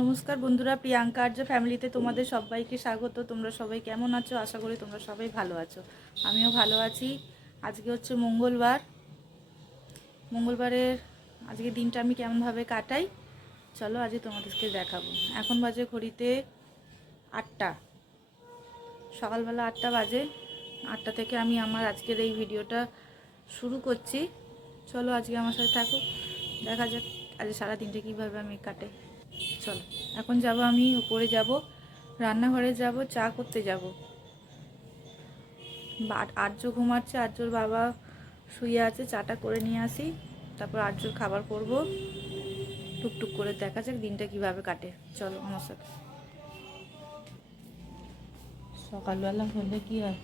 নমস্কার বন্ধুরা, প্রিয়াঙ্কা আর্য ফ্যামিলিতে তোমাদের সবাইকে স্বাগত। তোমরা সবাই কেমন আছো? আশা করি তোমরা সবাই ভালো আছো। আমিও ভালো আছি। আজকে হচ্ছে মঙ্গলবারের আজকে দিনটা আমি কেমনভাবে কাটাই চলো আজকে তোমাদেরকে দেখাবো। এখন বাজে ঘড়িতে 8টা, সকালবেলা 8টা বাজে। 8টা থেকে আমি আমার আজকের এই ভিডিওটা শুরু করছি। চলো আজকে আমার সাথে থাকো, দেখা যাক আজকে সারা দিনটা কীভাবে আমি কাটাই। চলো এখন যাব, আমি উপরে যাব, রান্নাঘরে যাব, চা করতে যাব। আর্য ঘুমাচ্ছে, আর্যর বাবা শুয়ে আছে, চাটা করে নিয়ে আসি, তারপর আর্যর খাবার করব। টুকটুক করে দেখা যাক দিনটা কিভাবে কাটে। চলো আমার সাথে। সকালবেলা হলে কি হয়,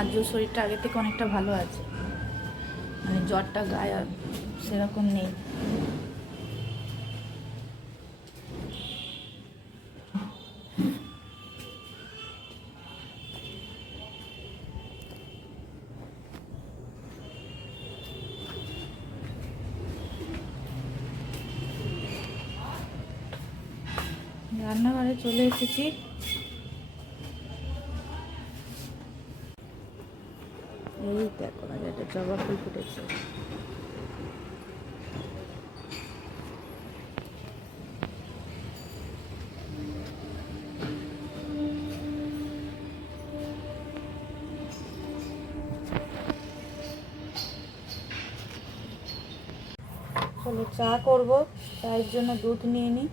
আর্যর শরীরটা আগে থেকে অনেকটা ভালো আছে, মানে জ্বরটা গায়ে আর সেরকম নেই। রান্নাঘরে চলে এসেছি। এই দেখো না, যেটা জবা ফুল ফুটেছে। চলো চা করব, চায়ের জন্য দুধ নিয়ে নিই।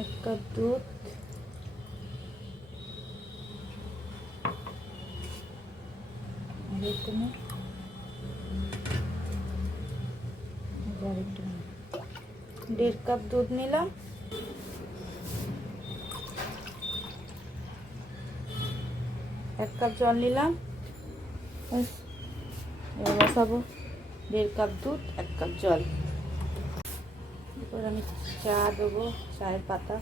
এক কাপ দুধ, দেড় কাপ দুধ নিলাম। এক কাপ জল নিলাম, এবার বসাবো। 1.5 কাপ দুধ, 1 কাপ জল। এরপর আমি চা দেবো, চায়ের পাতা।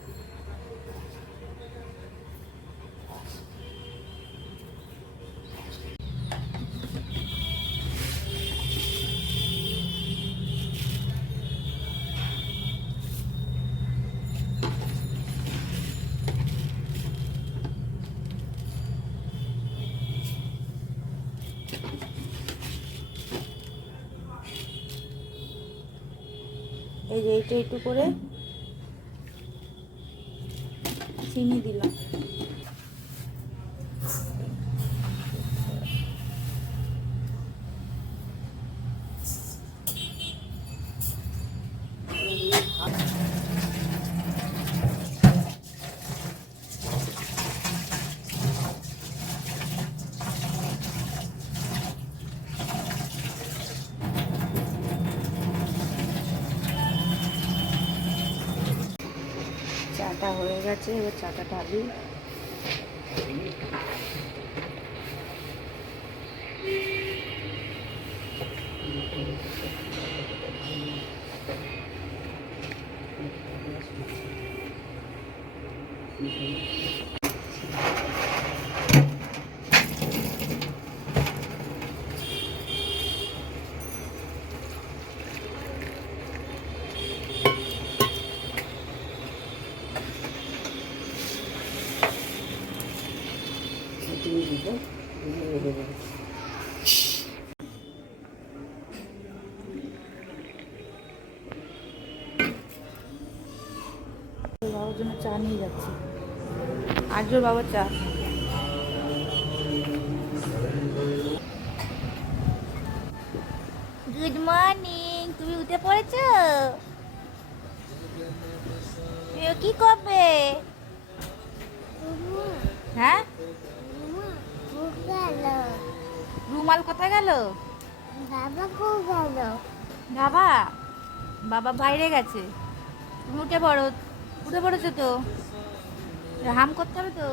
এই যে এইটা একটু করে চিনি দিলাম। চাটা হয়ে গেছে, এবার চাটা ঢালি। বাবার জন্য চা নিয়ে যাচ্ছি, আর্যর বাবার চা। গুড মর্নিং, তুমি উঠে পড়েছো? কি করবে? হ্যাঁ, রুমাল কোথায় গেল? বাবা বাবা বাইরে গেছে। তুমি উঠে পড়ো, উঠে পড়েছো তো, হাম করতে হবে তো।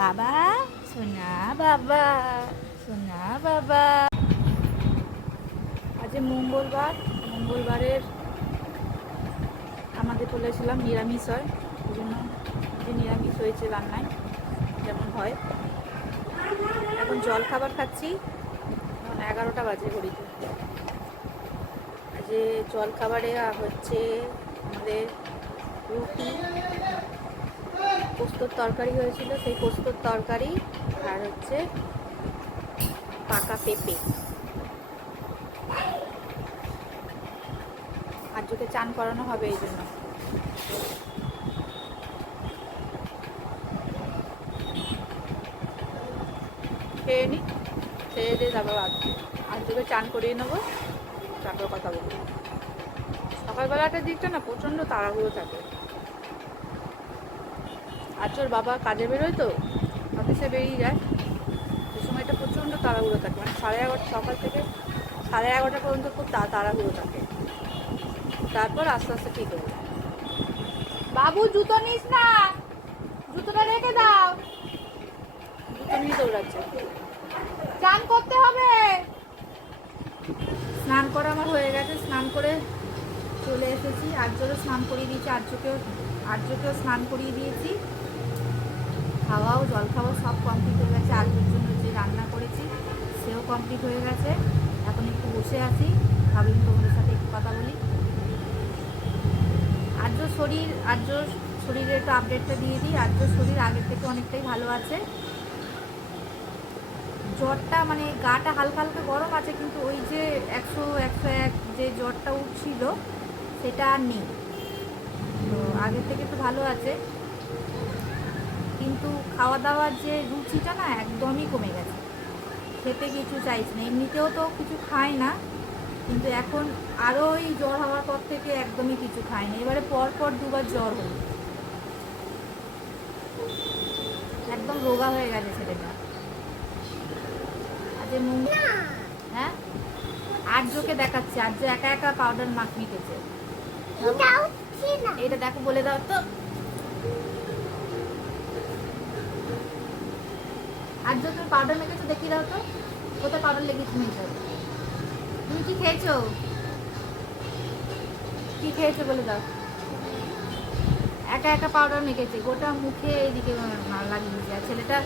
বাবা সোনা, বাবা সোনা, বাবা। আজ মঙ্গলবারের আমার আজকে বলেছিলাম নিরামিষ হয়, ওই জন্য যে নিরামিষ হয়েছে রান্নায় যেমন হয়। এখন জল খাবার খাচ্ছি, এখন 11টা বাজে ঘড়িতে। আজকে জল খাবারে হচ্ছে আমাদের রুটি, পোস্তর তরকারি হয়েছিল, সেই পোস্তর তরকারি আর হচ্ছে পাকা পেঁপে। আজকে চান করানো হবে এই জন্য। খেয়ে নি, খেয়ে দিয়ে তারপর আজকে চান করিয়ে নেবো, তারপর কথা বলবো। সকালবেলাটার দিকটা না প্রচণ্ড তাড়াহুড়ো থাকে। আজ ওর বাবা কাজে বেরোয় তো, অফিসে বেরিয়ে যায়, এই সময়টা প্রচণ্ড তাড়াহুড়ো থাকে, মানে 11:30 সকাল থেকে 11:30 পর্যন্ত খুব তাড়াহুড়ো থাকে। তারপর আস্তে আস্তে ঠিক হয়ে যায়। বাবু জুতো নিস না, জুতোটা রেখে দাও। জুতো নিয়ে দৌড়াচ্ছে। স্নান করতে হবে। স্নান করা আমার হয়ে গেছে, স্নান করে চলে এসেছি। আর্যরও স্নান করিয়ে দিয়েছি, আর্যকেও স্নান করিয়ে দিয়েছি। খাওয়াও জল খাওয়াও সব কমপ্লিট হয়ে গেছে। আর্যর জন্য যে রান্না করেছি সেও কমপ্লিট হয়ে গেছে। এখন একটু বসে আছি, ভাবলাম তোমাদের সাথে একটু কথা বলি। আর্যর শরীরের একটু আপডেটটা দিয়ে দিই। আর্যর শরীর আগের থেকে অনেকটাই ভালো আছে। জ্বরটা মানে গাটা হালকা হালকা গরম আছে, কিন্তু ওই যে 100-101 যে জ্বরটা উঠছিল সেটা আর নেই। তো আগের থেকে তো ভালো আছে, কিন্তু খাওয়া দাওয়ার যে রুচিটা না একদমই কমে গেছে। খেতে কিছু চাইছে না, এমনিতেও তো কিছু খায় না, কিন্তু এখন আরও ওই জ্বর হওয়ার পর থেকে একদমই কিছু খায় না। এবারে পর 2বার জ্বর হলো, একদম রোগা হয়ে গেছে ছেলেটা। হ্যাঁ, আর্যকে দেখাচ্ছে, আর্য একা একা পাউডার মাখ মিটেছে। এটা দেখো, বলে দাও তো। আর্য তুমি পাউডার মেখেছো, দেখিয়ে দাও তো কোথায় পাউডার লেগেছে। তুমি কি খেয়েছো, কি খেয়েছো বলে দাও। একা একা পাউডার মেখেছে, গোটা মুখে এইদিকে লাগিয়েছে। আর ছেলেটা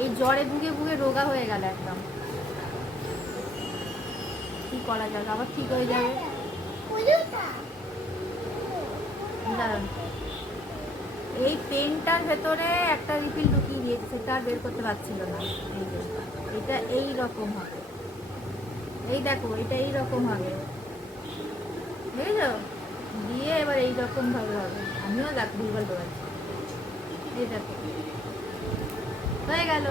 এই জ্বরে ভুগে ভুগে রোগা হয়ে গেল একদম। কি করা যাবে, আবার ঠিক হয়ে যাবে। দাঁড়ান, এই পেনটার ভেতরে একটা রিফিল ঢুকিয়ে দিয়েছে, সেটা আর বের করতে পারছিল না। এটা এই রকম হবে, এই দেখো এটা এই রকম হবে, বুঝেছো? দিয়ে এবার এই রকম ভাবে হবে। আমিও দেখ ভুলভাল দৌড়াচ্ছি। এই দেখো হয়ে গেল।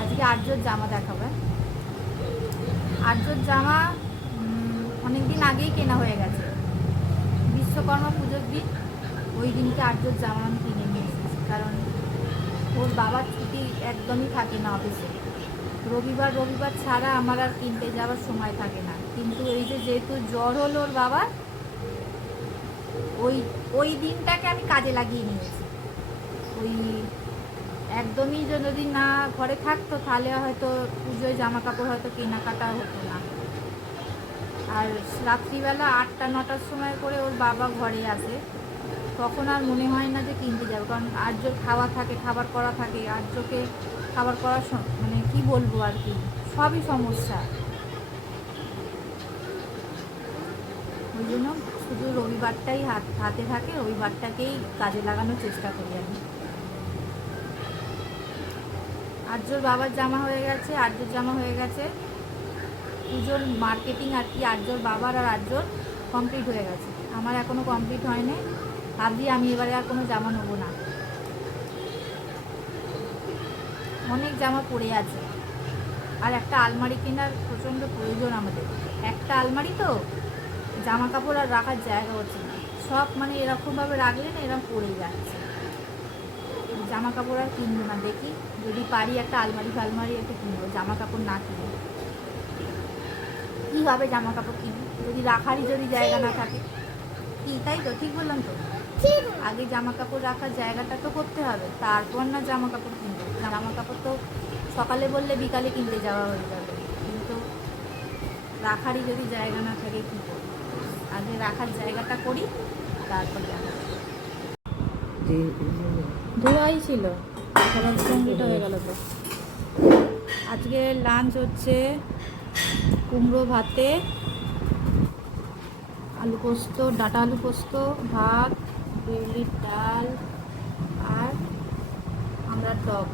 আজকে আর্যর জামা দেখাবে। আর্যর জামা অনেকদিন আগেই কেনা হয়ে গেছে, বিশ্বকর্মা পুজোর দিন। ওই দিনকে আর্যর জামা আমি কিনে নিয়ে এসেছি, কারণ ওর বাবার ছুটি একদমই থাকে না অফিসে। রবিবার ছাড়া আমার আর কিনতে যাওয়ার সময় থাকে না। কিন্তু এই যেহেতু জ্বর হলো ওর বাবার, ওই দিনটাকে আমি কাজে লাগিয়ে নিয়েছি। ওই একদমই যদি না ঘরে থাকতো তাহলে হয়তো পুজোয় জামা কাপড় হয়তো কেনাকাটা হতো না। আর রাত্রিবেলা 8টা-9টার সময় করে ওর বাবা ঘরে আসে, তখন আর মনে হয় না যে কিনতে যাবো, কারণ আর্যর খাওয়া থাকে, খাবার করা থাকে। আর্যকে খাবার করার মানে কি বলবো আর কি, সবই সমস্যা। ওই জন্য শুধু রবিবারটাই হাতে থাকে, রবিবারটাকেই কাজে লাগানোর চেষ্টা করি আমি। আর্যর বাবার জামা হয়ে গেছে, আর্যর জামা হয়ে গেছে। পুজোর মার্কেটিং আর কি আর্যর বাবার আর আর্যর কমপ্লিট হয়ে গেছে, আমার এখনও কমপ্লিট হয়নি। ভাবছি আমি এবারে আর কোনো জামা নেবো না, অনেক জামা পড়ে আছে। আর একটা আলমারি কেনার প্রচণ্ড প্রয়োজন আমাদের। একটা আলমারি তো, জামা কাপড় আর রাখার জায়গা হচ্ছে না, সব মানে এরকমভাবে রাখলে না এরকম পড়েই যাচ্ছে। জামা কাপড় আর কিনবো না, দেখি যদি পারি একটা আলমারি একটু কিনবো, জামা কাপড় না কিনে। কীভাবে জামা কাপড় কিনি যদি রাখারই জায়গা না থাকে? কি তাই তো, ঠিক বললাম তো? আগে জামা কাপড় রাখার জায়গাটা তো করতে হবে, তারপর না জামা কাপড় কিনবো। জামা কাপড় তো সকালে বললে বিকালে কিনতে যাওয়া হয়ে যাবে, কিন্তু রাখারই যদি জায়গা না থাকে কী করবো, আগে রাখার জায়গাটা করি তারপর দেখা ধোয়াই ছিল, সবার কমপ্লিট হয়ে গেল তো। আজকে লাঞ্চ হচ্ছে কুমড়ো ভাতে আলু পোস্ত, ডাঁটা আলু পোস্ত, ভাত, বিউলির ডাল আর আমরা টক।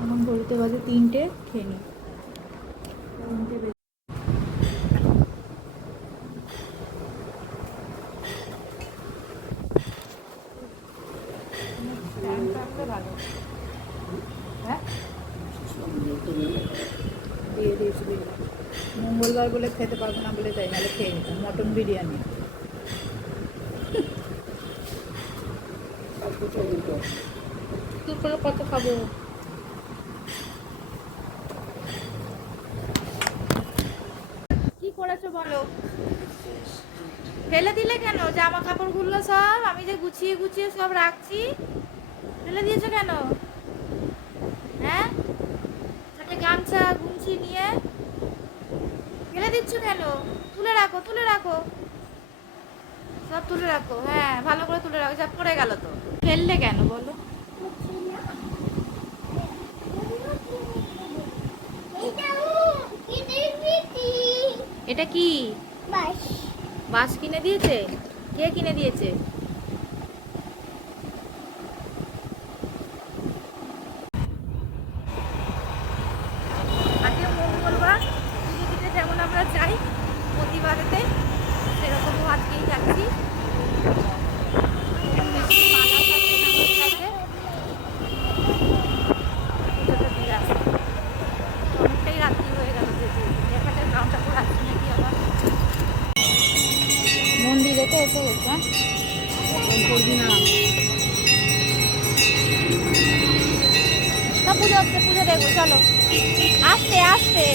এখন ঘড়িতে বাজে 3টে, খেয়ে নিই। 3টে বেজে ভালো। হ্যাঁ দিয়ে দিয়েছি। মঙ্গলবার বলে খেতে পারবো না বলে তাই, নাহলে খেয়ে নিতাম মটন বিরিয়ানি। তুই কত খাবো? কি করেছো বলো? ফেলে দিলে কেন? জামা কাপড়গুলো সব আমি যে গুছিয়ে গুছিয়ে সব রাখছি, ফেলে দিয়েছো কেন? হ্যাঁ, একটা গামছা গুছিয়ে নিয়ে ফেলে দিচ্ছ কেন? তুলে রাখো, তুলে রাখো, সব তুলে রাখো। হ্যাঁ, ভালো করে তুলে রাখো, সব পড়ে গেল তো। ফেললে কেন বলো? এটা কি? বাস কিনে দিয়েছে? কে কিনে দিয়েছে? আজকে মঙ্গলবার, পুজো যেমন আমরা যাই প্রতিবারেতে, সেরকমও আজকেই যাচ্ছি। অনেকটাই রাত্রি হয়ে গেল, দেখাটা গ্রাউন্ডটা করে আসছি নাকি আবার মন্দিরেতে এসে গেছে। সব পুজো হচ্ছে, পুজো দেখবো, চলো আস্তে আস্তে।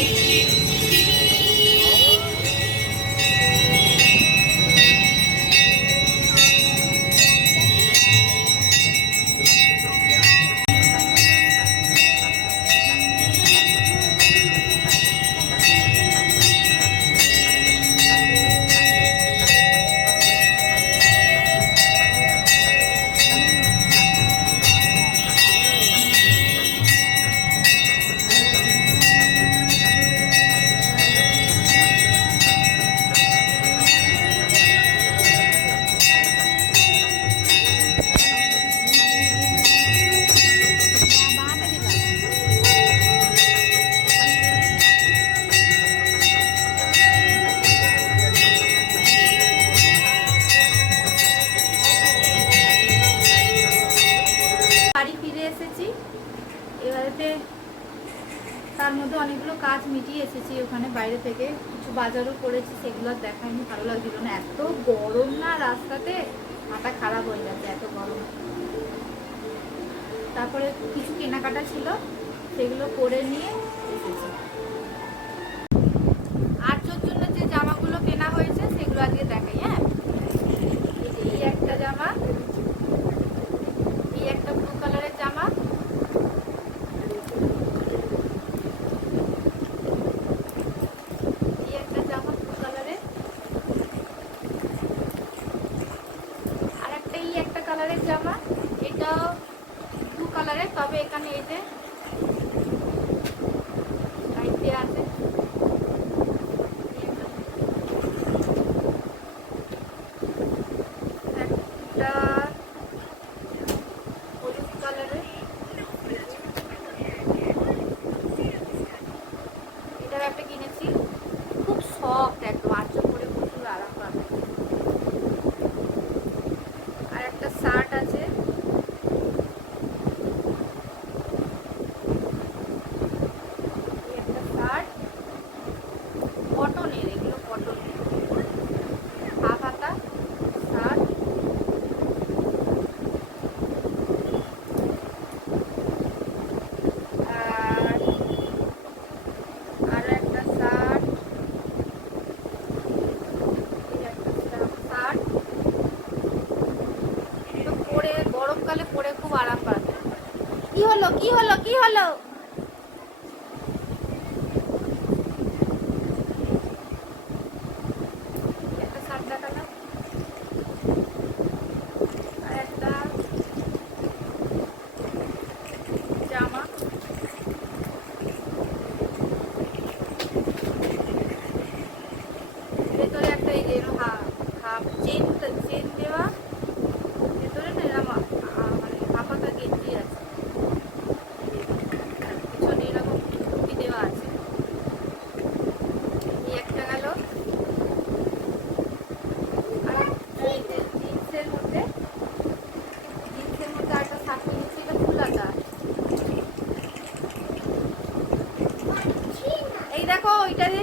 তার মধ্যে অনেকগুলো কাজ মিটিয়ে এসেছি ওখানে বাইরে থেকে, কিছু বাজারও করেছি, সেগুলো দেখায়নি, ভালো লাগছিল না। এত গরম না রাস্তাতে, মাথা খারাপ হয়ে যাচ্ছে, এত গরম। তারপরে কিছু কেনাকাটা ছিল, সেগুলো করে নিয়ে এসেছি। আর্যর জন্য যে জামাগুলো কেনা হয়েছে সেগুলো আজকে দেখাই। হ্যাঁ, এই একটা জামা, এই একটা ব্লু কালারের জামা, কালারের জামা, এটা ব্লু কালারের, তবে এখানে এই যে লাইট আছে, একটা হলুদ কালারের, এটার একটা কিনেছি, খুব সফট একদম, আঁচড় করে প্রচুর আরাম পাবে। আর একটা শার্ট আছে, একটা শার্ট কটনের, এগুলো কটনের, হাফ হাতা শার্ট। আর একটা শার্ট, শার্ট তো পরে গরমকালে পরে খুব আরাম পাবে। কি হলো, কি হলো, কি হলো?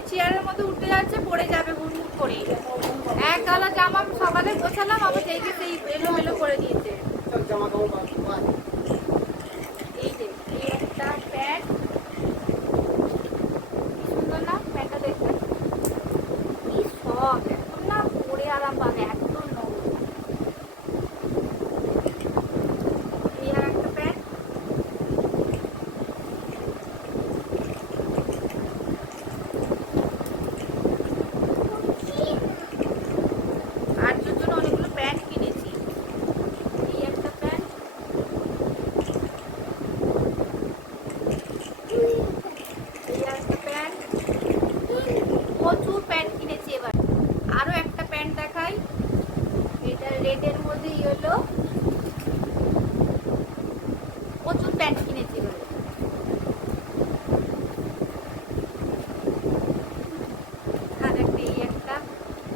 চেয়ারের মধ্যে উঠতে যাচ্ছে, পড়ে যাবে হুড়মুড় করে। এক গালা জামা সকালে গোছালাম, আবার যেই সেই এলোমেলো করে দিয়েছে। এই যে এই একটা প্যান্ট, সুন্দর না প্যান্টটা দেখতে? কি শখ, এখন না পরে আরাম পাবে, এত নরম। এই আর একটা প্যান্ট, আর জন্য অনেকগুলো প্যান্ট কিনেছি। এই একটা প্যান্ট, এই একটা প্যান্ট, প্রচুর প্যান্ট কিনেছি এবার। আরো একটা প্যান্ট দেখাই, এটা রেডের মধ্যে ইয়েলো, প্রচুর প্যান্ট কিনেছি এবার। আর একটা এই একটা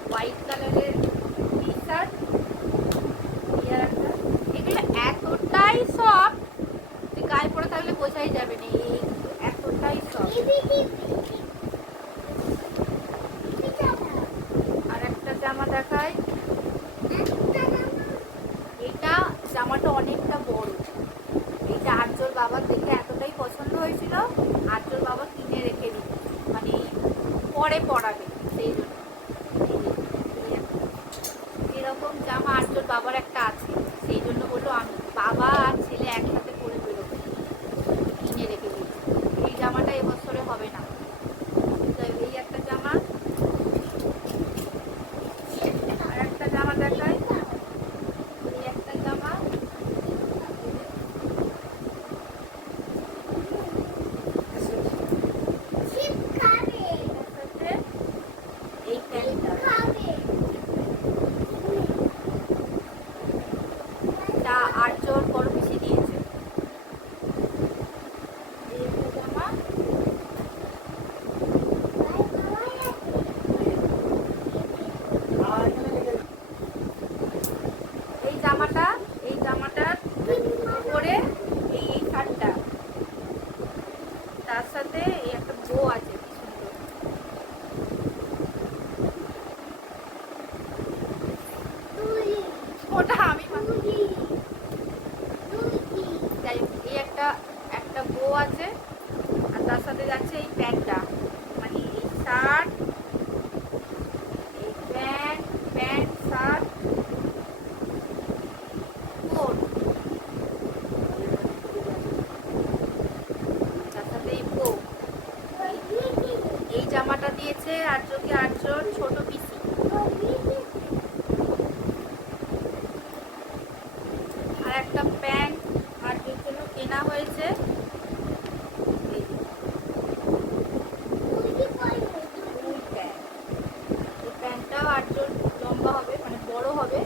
হোয়াইট কালারের টি শার্ট, এগুলো এতটাই সফট যে গায়ে পরে থাকলে বোঝাই যাবে না, এই এতটাই সফট। আর একটা জামা দেখাই, এটা জামাটা অনেকটা বড়, এটা আর্যর বাবার দেখে এতটাই পছন্দ হয়েছিল, আর্যর বাবা কিনে রেখে দিল, মানে পরে পরাবে সেই জন্য। এরকম জামা আর্যর বাবার একটা আছে, সেই জন্য বললো আমি বাবা আর ছেলে একসাথে পরে বেরোবো, কিনে রেখে দিল। এই জামাটা এবছরে হবে না। এই একটা জামা, আর একটা জামা দেখাই, এই একটা জামা, এই প্যান্টটা আর্যর বড় পিসি দিয়েছে। এই একটা জামা, এই জামাটা, এই জামাটার পরে এই শার্টটা, তার সাথে এই একটা বো আছে কি সুন্দর। ওটা আমি যাই হোক, এই একটা একটা বো আছে, আর তার সাথে যাচ্ছে এই প্যান্টটা, মানে এই শার্ট, এই প্যান্ট, প্যান্ট শার্ট, কোট, তার সাথে এই বো। এই জামাটা দিয়েছে আর্যকে আর্যর ছোট পিসি। আর একটা প্যান্ট আর্যর জন্য কেনা হয়েছে, এই প্যান্টটাও আর্যর লম্বা হবে, মানে বড় হবে,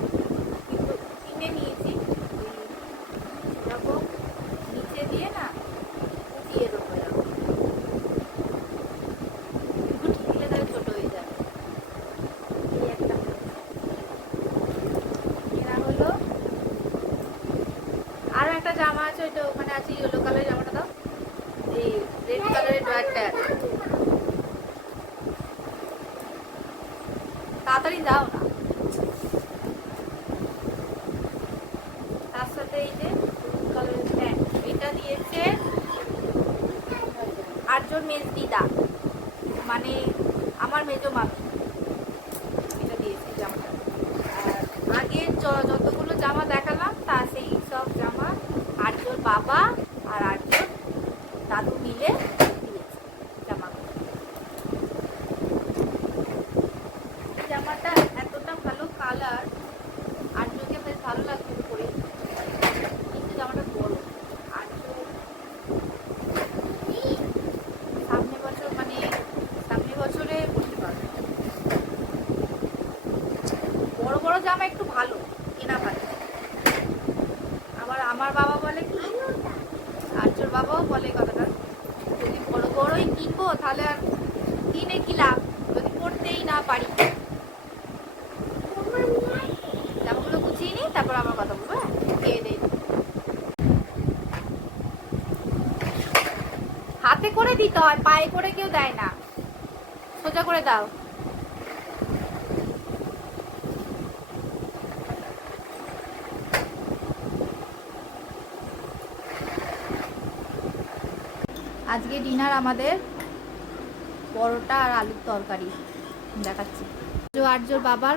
কিন্তু কিনে নিয়েছি এরকম নিচে দিয়ে না উঠিয়ে দেবো, এরকম ঢিলে তাহলে ছোট হয়ে যাবে। এই একটা কেনা হলো। আরো একটা জামা আছে, ওইটা ওখানে আছে, ইয়েলো কালারের জামাটা দাও, এই রেড কালারের ড্রয়ারটা, তাড়াতাড়ি দাও না। তার সাথে এই যে হলুদ কালারের প্যান্ট, এটা দিয়েছে আর্যর মেজ দিদা, মানে আমার মেজো মামি, এটা দিয়েছে জামাটা। আর আগে যতগুলো জামা দেখালাম তা সেই সব জামা আর্যর বাবা আর আর্যর দাদু মিলে দিয়েছে জামাগুলো। জামাটা এতটা ভালো কালার, আর্যকে বেশ ভালো লাগছিল পরে, কিন্তু জামাটা বড়। আর্য সামনে বছর, মানে সামনে বছরে পড়তে পারবে। বড় বড় জামা একটু ভালো কেনা ভালো। আবার আমার বাবা বলে কি, আর্যর বাবাও বলে কথাটা, যদি বড় বড়ই কিনবো তাহলে আর কিনে কি লাভ, যদি পড়তেই না পারি। জামাগুলো গুছিয়ে নিই, তারপর আমার কথা বলবো। হ্যাঁ, খেয়ে দেয়, হাতে করে দিতে হয়, পায়ে করে কেউ দেয় না। সোজা করে দাও। আজকে ডিনার আমাদের পরোটা আর আলুর তরকারি দেখাচ্ছি। আর্যর বাবার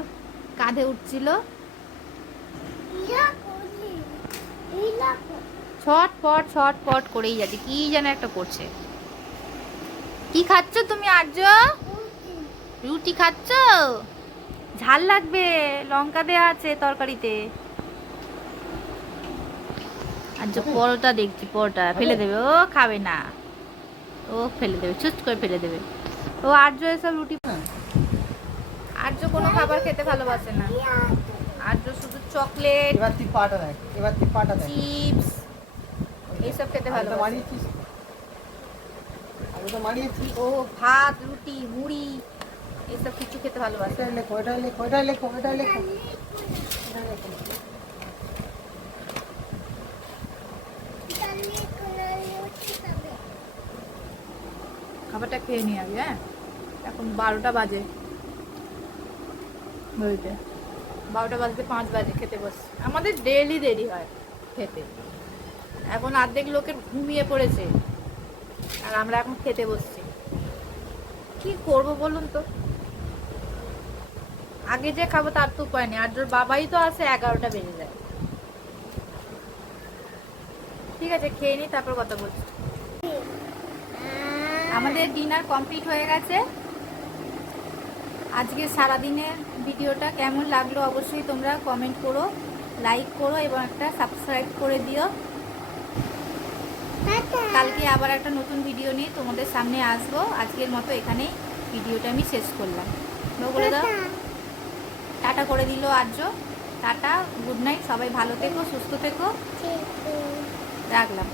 কাঁধে উঠছিল, ছটপট ছটপট করেই যাচ্ছে, কি যেন একটা করছে। কি খাচ্ছ তুমি আর্য? রুটি খাচ্ছ? ঝাল লাগবে, লঙ্কা দেওয়া আছে তরকারিতে। আর্য পরোটা দেখছি, পরোটা ফেলে দেবে, ও খাবে না, ও ফেলে দেবে, চুট করে ফেলে দেবে। ও আর্য এসব রুটি, আর্য কোনো খাবার খেতে ভালোবাসে না। আর্য শুধু চকলেট, এবার তুই পাটা দেখ, এবার তুই পাটা দেখ, চিপস এইসব খেতে ভালোবাসে। আমি তো মারিয়েছি। ও ভাত, রুটি, মুড়ি এইসব কিছু খেতে ভালোবাসে। ওইটাই লেখো, ওইটাই লেখো, ওইটাই লেখো, ওইটাই লেখো, ওইটাই লেখো। খাবারটা খেয়ে নিয়ে আগে। হ্যাঁ, এখন 12টা বাজে, 12টা বাজতে 5 বাজে খেতে বসছি। আমাদের ডেইলি দেরি হয় খেতে। এখন অর্ধেক লোকের ঘুমিয়ে পড়েছে আর আমরা এখন খেতে বসছি। কি করব বলুন তো? আগে যে খাবো তার তো উপায় নেই। আর্যর বাবাই তো আসে 11টা বেজে যায়। ঠিক আছে, খেয়ে নি, তারপর কথা বলছি। আমাদের ডিনার কমপ্লিট হয়ে গেছে। আজকে সারাদিনের ভিডিওটা কেমন লাগলো অবশ্যই তোমরা কমেন্ট করো, লাইক করো এবং একটা সাবস্ক্রাইব করে দিও। কালকে আবার একটা নতুন ভিডিও নিয়ে তোমাদের সামনে আসবো। আজকের মতো এখানেই ভিডিওটা আমি শেষ করলাম। বলে দাও, টাটা করে দিল আর্য। টাটা, গুড নাইট, সবাই ভালো থেকো, সুস্থ থেকো, রাখলাম।